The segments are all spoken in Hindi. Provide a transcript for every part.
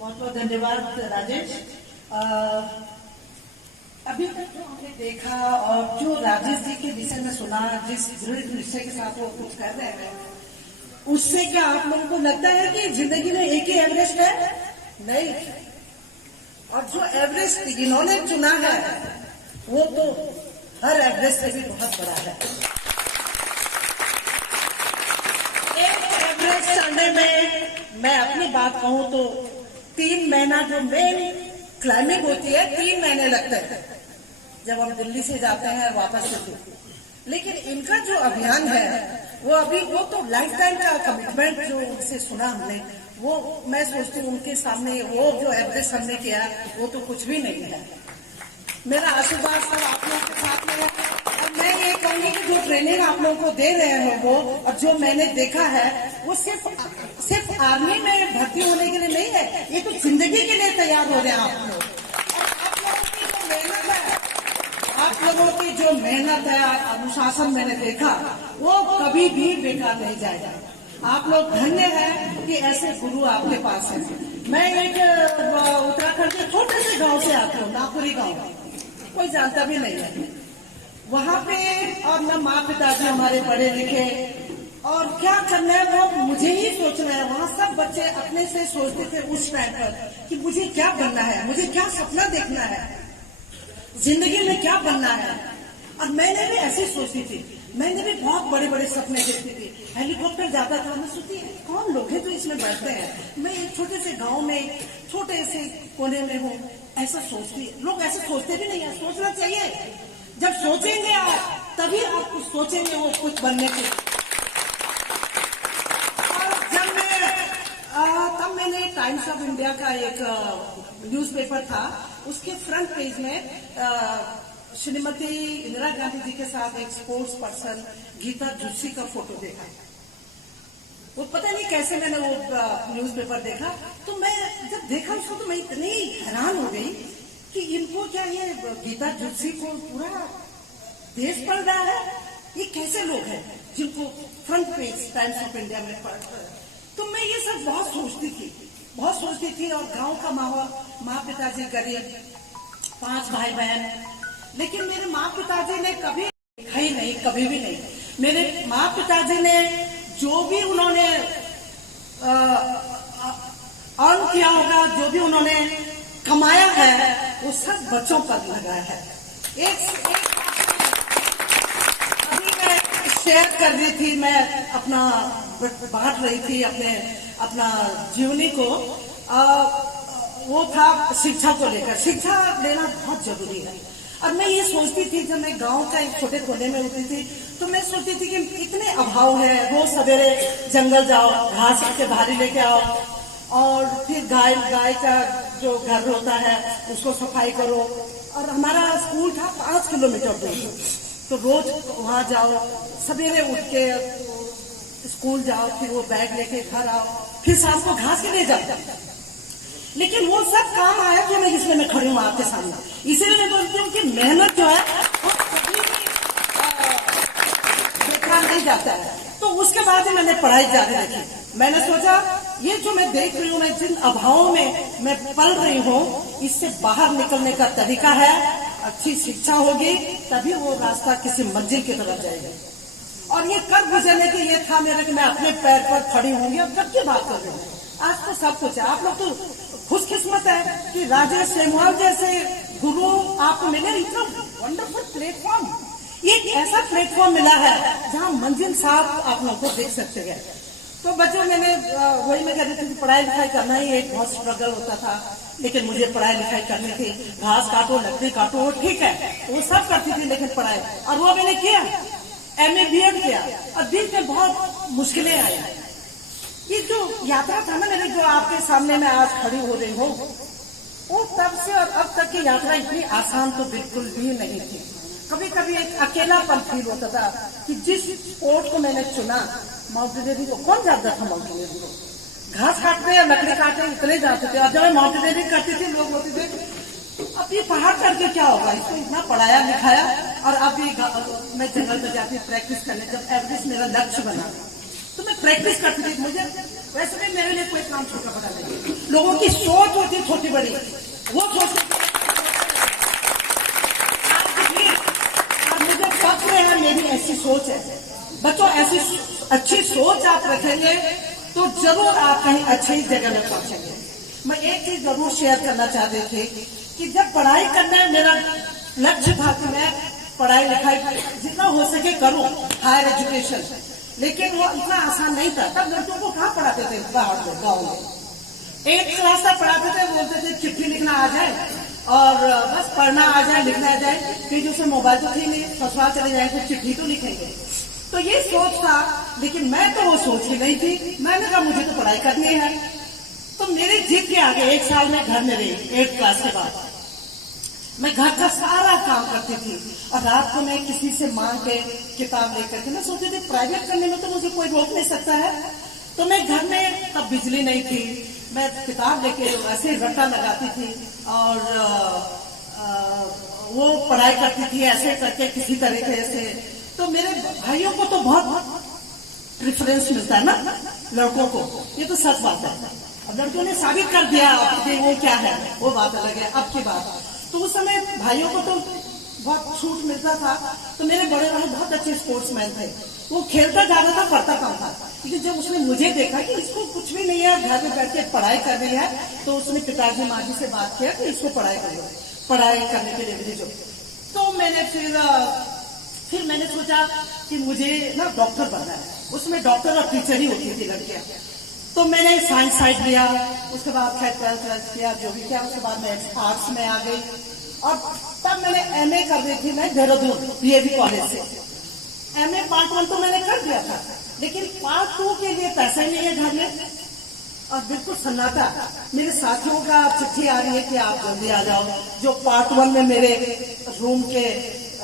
बहुत बहुत धन्यवाद राजेश। अभी तक जो हमने देखा और जो राजेश जी के विषय में सुना, जिस दृढ़ निश्चय के साथ वो कुछ कर रहे हैं, उससे क्या आप लोगों को लगता है कि जिंदगी में एक ही एवरेस्ट है? नहीं। और जो एवरेस्ट इन्होंने चुना है वो तो हर एवरेस्ट से भी बहुत बड़ा है। एक एवरेस्ट चढ़ने में मैं अपनी बात कहूं तो 3 महीना जो मेन क्लाइंबिंग होती है 3 महीने लगते हैं जब हम दिल्ली से जाते हैं वापस से। लेकिन इनका जो अभियान है वो तो लाइफ टाइम का कमिटमेंट जो उनसे सुना हमने, वो मैं सोचती हूँ उनके सामने वो जो एवरेस्ट हमने किया वो तो कुछ भी नहीं है। मेरा आशीर्वाद सब आप लोगों के साथ में है। और मैं ये कहूंगी कि जो ट्रेनिंग आप लोगों को दे रहे हैं वो, और जो मैंने देखा है वो सिर्फ आर्मी में भर्ती होने के लिए नहीं है, ये तो जिंदगी के लिए तैयार हो रहे हैं आप लोग। आप लोगों की जो मेहनत है, अनुशासन मैंने देखा वो कभी भी बेकार नहीं जाएगा। आप लोग धन्य हैं कि ऐसे गुरु आपके पास हैं। मैं एक उत्तराखंड के छोटे से गांव से आती हूँ, नागपुरी गांव, कोई जानता भी नहीं है वहां पे। और न माँ पिताजी हमारे पढ़े लिखे, और क्या करना है वो मुझे ही सोचना है। वहाँ सब बच्चे अपने से सोचते थे उस टाइम पर कि मुझे क्या बनना है, मुझे क्या सपना देखना है, जिंदगी में क्या बनना है। और मैंने भी ऐसे सोचती थी, मैंने भी बहुत बड़े बड़े सपने देखती थी। हेलीकॉप्टर जाता था, मैं सोचती कौन लोग हैं तो इसमें बैठते हैं। मैं एक छोटे से गांव में छोटे से कोने में हूँ, ऐसा सोचती। लोग ऐसे सोचते भी नहीं है, सोचना चाहिए। जब सोचेंगे आप तभी आप कुछ सोचेंगे वो कुछ बनने के। तब मैंने टाइम्स ऑफ इंडिया का एक न्यूज़पेपर था, उसके फ्रंट पेज में श्रीमती इंदिरा गांधी जी के साथ एक स्पोर्ट्स पर्सन गीता जुस्सी का फोटो देखा। वो पता नहीं कैसे मैंने वो न्यूज़पेपर देखा, तो मैं जब देखा उसको तो मैं इतनी हैरान हो गई कि इनको क्या ये गीता जुस्सी को पूरा देश पढ़ रहा है। ये कैसे लोग हैं जिनको front page times of India में पढ़। तो मैं ये सब बहुत सोचती थी। और गांव का माहौल, माँ पिताजी गरीब, 5 भाई बहन, लेकिन मेरे माँ पिताजी ने कभी देखा ही नहीं, कभी भी नहीं। मेरे माँ पिताजी ने जो भी उन्होंने अर्न किया होगा, जो भी उन्होंने कमाया है, वो सब बच्चों पर लगाया है। अभी मैं शेयर कर रही थी, मैं अपना बांट रही थी अपना जीवनी को। वो था शिक्षा को लेकर। शिक्षा लेना बहुत जरूरी है। और मैं ये सोचती थी, जब मैं गांव का एक छोटे कोने में होती थी तो मैं सोचती थी कि इतने अभाव है। रोज सवेरे जंगल जाओ, घास के भारी लेके आओ, और फिर गाय का जो घर होता है उसको सफाई करो। और हमारा स्कूल था 5 किलोमीटर दूर, तो रोज वहां जाओ, सवेरे उठ के स्कूल जाओ, फिर वो बैग लेके घर आओ, फिर शाम को घास के ले जाओ। लेकिन वो सब काम आया कि मैं इसलिए मैं खड़ी हूँ आपके सामने। इसीलिए मैं बोलती हूँ कि मेहनत जो है वो कभी भी बेकार नहीं जाता है। तो उसके बाद ही मैंने पढ़ाई जारी रखी। मैंने सोचा ये जो मैं देख रही हूँ, मैं जिन अभावों में मैं पल रही हूँ, इससे बाहर निकलने का तरीका है अच्छी शिक्षा होगी, तभी वो रास्ता किसी मंजिल की तरफ जाएगा। और ये कर गुजरने के लिए था मेरे कि मैं अपने पैर पर खड़ी होंगी। अब कब की बात कर रही हूँ, आज तो सब कुछ है। आप लोग तो खुशकिस्मत है कि राजेश सेमवाल जैसे गुरु आपको मिले। इतना वंडरफुल प्लेटफॉर्म, एक ऐसा प्लेटफॉर्म मिला है जहाँ मंजिल साफ आप लोग को देख सकते हैं। तो बच्चों, मैंने वही मैं कह रही थी, पढ़ाई लिखाई करना ही एक बहुत स्ट्रगल होता था, लेकिन मुझे पढ़ाई लिखाई करनी थी। घास काटो, लकड़ी काटो, वो ठीक है, वो सब करती थी, लेकिन पढ़ाई, और वो मैंने किया। MA BEd किया, और बीच में बहुत मुश्किलें आई। ये जो यात्रा था ना मेरे, जो आपके सामने मैं आज खड़ी हो रही हूँ, वो तब से और अब तक की यात्रा इतनी आसान तो बिल्कुल भी नहीं थी। कभी कभी एक अकेलापन फील होता था कि जिस स्पोर्ट को मैंने चुना, माउंटेनियरिंग को, कौन जानता था माउंटेनियरिंग को? घास काटते या लकड़ी काटते इतने जाते थे। और जब मैं माउंटेनियरिंग करती थी, लोग बोलते थे अब ये पहाड़ करके क्या होगा, इसको इतना पढ़ाया लिखाया। और अब ये मैं जंगल में जाती प्रैक्टिस करने, जब एवरेस्ट मेरा लक्ष्य बना तो मैं प्रैक्टिस करती थी। मुझे वैसे भी मेरे लिए कोई काम छोटा बड़ा नहीं, लोगों की सोच होती है छोटी बड़ी, वो सोच। मुझे फक्र है, मेरी ऐसी सोच है। बच्चों, ऐसी अच्छी सोच आप रखेंगे तो जरूर आप कहीं अच्छी जगह में पहुंचेंगे। मैं एक चीज जरूर शेयर करना चाहती थी कि जब पढ़ाई करना मेरा लक्ष्य था कि मैं पढ़ाई लिखाई जितना हो सके करूं, हायर एजुकेशन, लेकिन वो इतना आसान नहीं था। तब लड़कियों को कहाँ पढ़ाते थे बाहर में, गाँव में 8th क्लास तक पढ़ाते थे। बोलते थे चिट्ठी लिखना आ जाए और बस पढ़ना आ जाए, लिखना आ जाए, फिर जो से मोबाइल तो थी नहीं, ससुराल चले जाए तो चिट्ठी तो लिखेंगे। तो ये सोच था, लेकिन मैं तो वो सोच ही नहीं थी। मैंने कहा मुझे तो पढ़ाई करनी है। तो मेरी जिद के आगे 1 साल में घर में रही। 8th क्लास के बाद मैं घर का सारा काम करती थी और रात को मैं किसी से मांग के किताब लेकर के, मैं सोचती थी प्राइवेट करने में तो मुझे कोई रोक नहीं सकता है। तो मैं घर में, तब बिजली नहीं थी, मैं किताब लेके ऐसे रट्टा लगाती थी और वो पढ़ाई करती थी ऐसे करके किसी तरीके से। तो मेरे भाइयों को तो बहुत प्रेफरेंस मिलता है ना लड़कों को, ये तो सच बात है। अब लड़कियों ने साबित कर दिया वो क्या है, वो बात अलग है। अब की बात, तो उस समय भाइयों को तो बहुत छूट मिलता था। तो मेरे बड़े भाई बहुत अच्छे स्पोर्ट्समैन थे, वो खेलता ज्यादा था, पढ़ता कम था। लेकिन जब उसने मुझे देखा कि इसको कुछ भी नहीं है, घर में बैठ के पढ़ाई कर रही है, तो उसने पिताजी माँ जी से बात किया कि इसको पढ़ाई करो, पढ़ाई करने के लिए भेजो। तो मैंने फिर मैंने सोचा कि मुझे ना डॉक्टर बनना है। उसमें डॉक्टर और टीचर ही होती थी लड़कियां। तो मैंने साइंस साइड लिया, उसके बाद खैर 12th किया, जो भी किया। उसके बाद मैं आर्ट्स में आ गई और तब मैंने MA कर रही थी मैं देहरादून DAV कॉलेज से। MA पार्ट 1 तो मैंने कर दिया था, लेकिन पार्ट 2 के लिए पैसे नहीं है घर में और बिल्कुल सन्नाटा। मेरे साथियों का चिट्ठी आ रही है कि आप जल्दी आ जाओ। जो पार्ट 1 में मेरे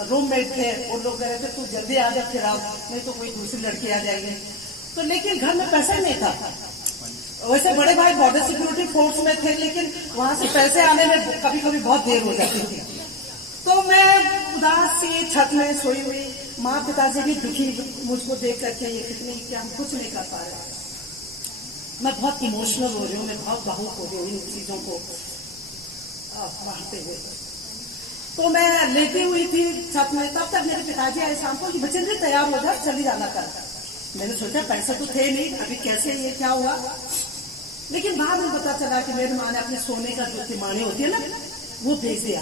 रूममेट थे, वो लोग कह रहे थे तू जल्दी आ जा, फिर आओ, नहीं तो कोई दूसरी लड़की आ जाएगी। तो लेकिन घर में पैसा नहीं था। वैसे बड़े भाई बॉर्डर सिक्योरिटी फोर्स में थे, लेकिन वहां से पैसे आने में कभी कभी बहुत देर हो जाती थी। तो मैं उदास सी छत में सोई हुई, माँ पिताजी भी दुखी मुझको देख करके, ये कितनी क्या हम कुछ नहीं कर पा रहे। मैं बहुत इमोशनल हो रही हूँ, मैं बहुत भावुक हो रही हूँ इन चीजों को पढ़ते हुए। तो मैं लेटी हुई थी छत में, तब तक मेरे पिताजी आए शाम को कि बचेंद्री तैयार हो जा, चली जाना कर। मैंने सोचा पैसे तो थे नहीं, अभी कैसे ये क्या हुआ। लेकिन बाद में पता चला कि मेरी माँ ने अपने सोने का जो तिमानी होती है ना, वो भेज दिया।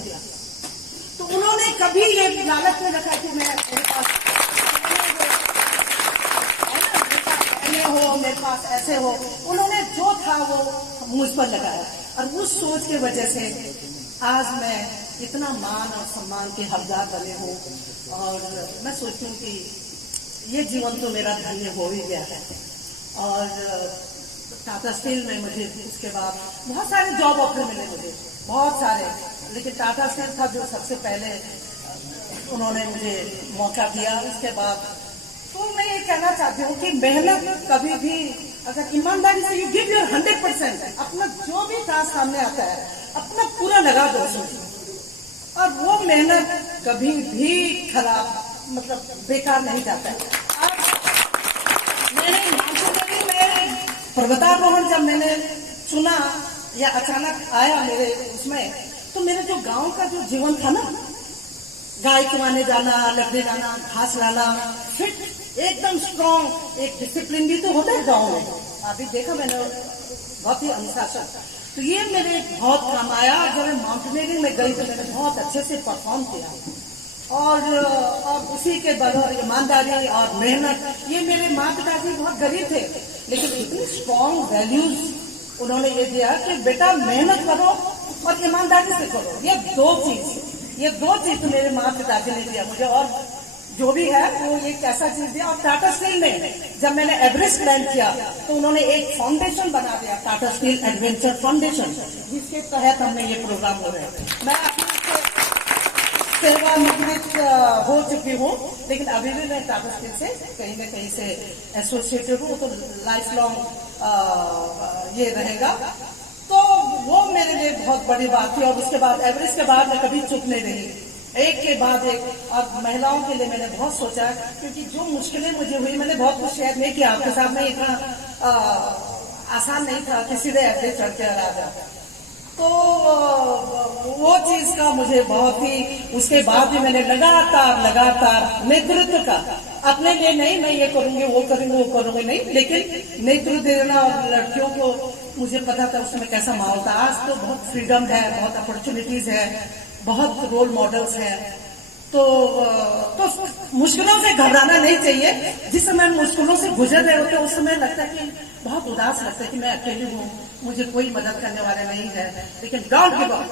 तो उन्होंने कभी ये लालच में रखा कि मैं मेरे पास ऐसे हो, उन्होंने जो था वो मुझ पर लगाया। और उस सोच की वजह से आज मैं इतना मान और सम्मान के हकदार बने हूँ। और मैं सोचती हूँ कि ये जीवन तो मेरा धन्य हो ही गया है। और टाटा स्टील में मुझे उसके बाद बहुत सारे जॉब ऑफर मिले, मुझे बहुत सारे, लेकिन टाटा स्टील था जो सबसे पहले उन्होंने मुझे मौका दिया। उसके बाद तो मैं ये कहना चाहती हूँ कि मेहनत कभी भी, अगर ईमानदारी से यू गिव योर 100%, अपना जो भी टास्क सामने आता है अपना पूरा लगा दो उसमें, और वो मेहनत कभी भी खराब मतलब बेकार नहीं जाता है। मैंने माउंटेनियरिंग में पर्वतारोहण जब मैंने चुना या अचानक आया मेरे उसमें, तो मेरे जो गांव का जो जीवन था ना, गाय चुमाने जाना, लकड़ी लाना, घास लाना, फिट एकदम स्ट्रॉन्ग, एक डिसिप्लिन भी तो होता है गांव में। अभी देखा मैंने, बहुत ही अनुशासन, तो ये मेरे बहुत काम आया। जब मैं माउंटेनियरिंग में गई तो मैंने बहुत अच्छे से परफॉर्म किया। और उसी के बगैर ईमानदारी और मेहनत, ये मेरे माँ पिताजी बहुत गरीब थे, लेकिन इतनी स्ट्रॉन्ग वैल्यूज उन्होंने ये दिया कि बेटा मेहनत करो और ईमानदारी से करो। ये दो चीज मेरे माँ पिताजी ने दिया मुझे, और जो भी है वो ये कैसा चीज दिया। और टाटा स्टील में जब मैंने एवरेस्ट क्लाइंब किया तो उन्होंने एक फाउंडेशन बना दिया, टाटा स्टील एडवेंचर फाउंडेशन, जिसके तहत हमने ये प्रोग्राम हो रहे हैं। मैं सेवानिवृत्त हो चुकी हूँ, लेकिन अभी भी मैं टाटा स्टील से कहीं न कहीं से एसोसिएटेड हूँ, तो लाइफ लॉन्ग ये रहेगा। तो वो मेरे लिए बहुत बड़ी बात थी। और उसके बाद एवरेस्ट के बाद मैं कभी चुप नहीं रही, एक के बाद एक। और महिलाओं के लिए मैंने बहुत सोचा, क्योंकि जो मुश्किलें मुझे हुई मैंने बहुत कुछ शेयर नहीं किया आपके सामने। इतना आसान नहीं था कि सीधे ऐसे चढ़ के आ जाता। तो वो चीज का मुझे बहुत ही, उसके बाद भी मैंने लगातार नेतृत्व का, अपने लिए नहीं मैं ये करूंगी वो करूंगी नहीं, लेकिन नेतृत्व देना। और लड़कियों को मुझे पता था उसमें कैसा माहौल था। आज तो बहुत फ्रीडम है, बहुत अपॉर्चुनिटीज है, बहुत रोल मॉडल्स हैं। तो मुश्किलों से घबराना नहीं चाहिए। जिस समय मुश्किलों से गुजर रहे होते उस समय लगता है कि बहुत उदास लगता है कि मैं अकेली हूँ, मुझे कोई मदद करने वाले नहीं है। लेकिन डोंट गिव अप,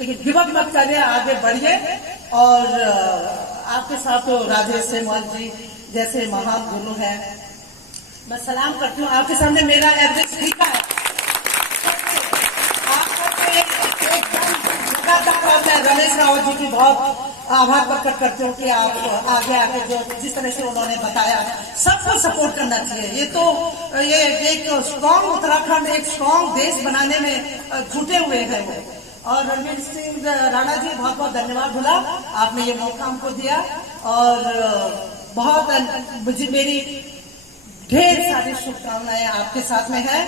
लेकिन गिव अप मत करिए, आगे बढ़िए। और आपके साथ तो राजेश सेमवाल जी जैसे महान गुरु हैं, मैं सलाम करती हूँ। आपके सामने मेरा एवरेज ठीका है, मैं रमेश रावत जी की बहुत आभार प्रकट करती हूँ कि आप आगे जो जिस तरह से उन्होंने बताया, सबको सपोर्ट करना चाहिए। ये तो ये एक स्ट्रॉन्ग उत्तराखंड, एक स्ट्रॉन्ग देश बनाने में जुटे हुए हैं वो। और रणवीर सिंह राणा जी बहुत बहुत धन्यवाद भुला, आपने ये मौका हमको दिया। और बहुत मुझे मेरी ढेर सारी शुभकामनाएं आपके साथ में है।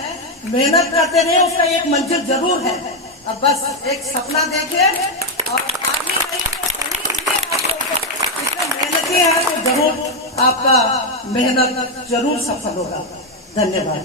मेहनत करते रहे, उसका एक मंजिल जरूर है। अब बस एक सपना देखिए और आगे इतने मेहनती है तो जरूर आपका मेहनत जरूर सफल होगा। धन्यवाद।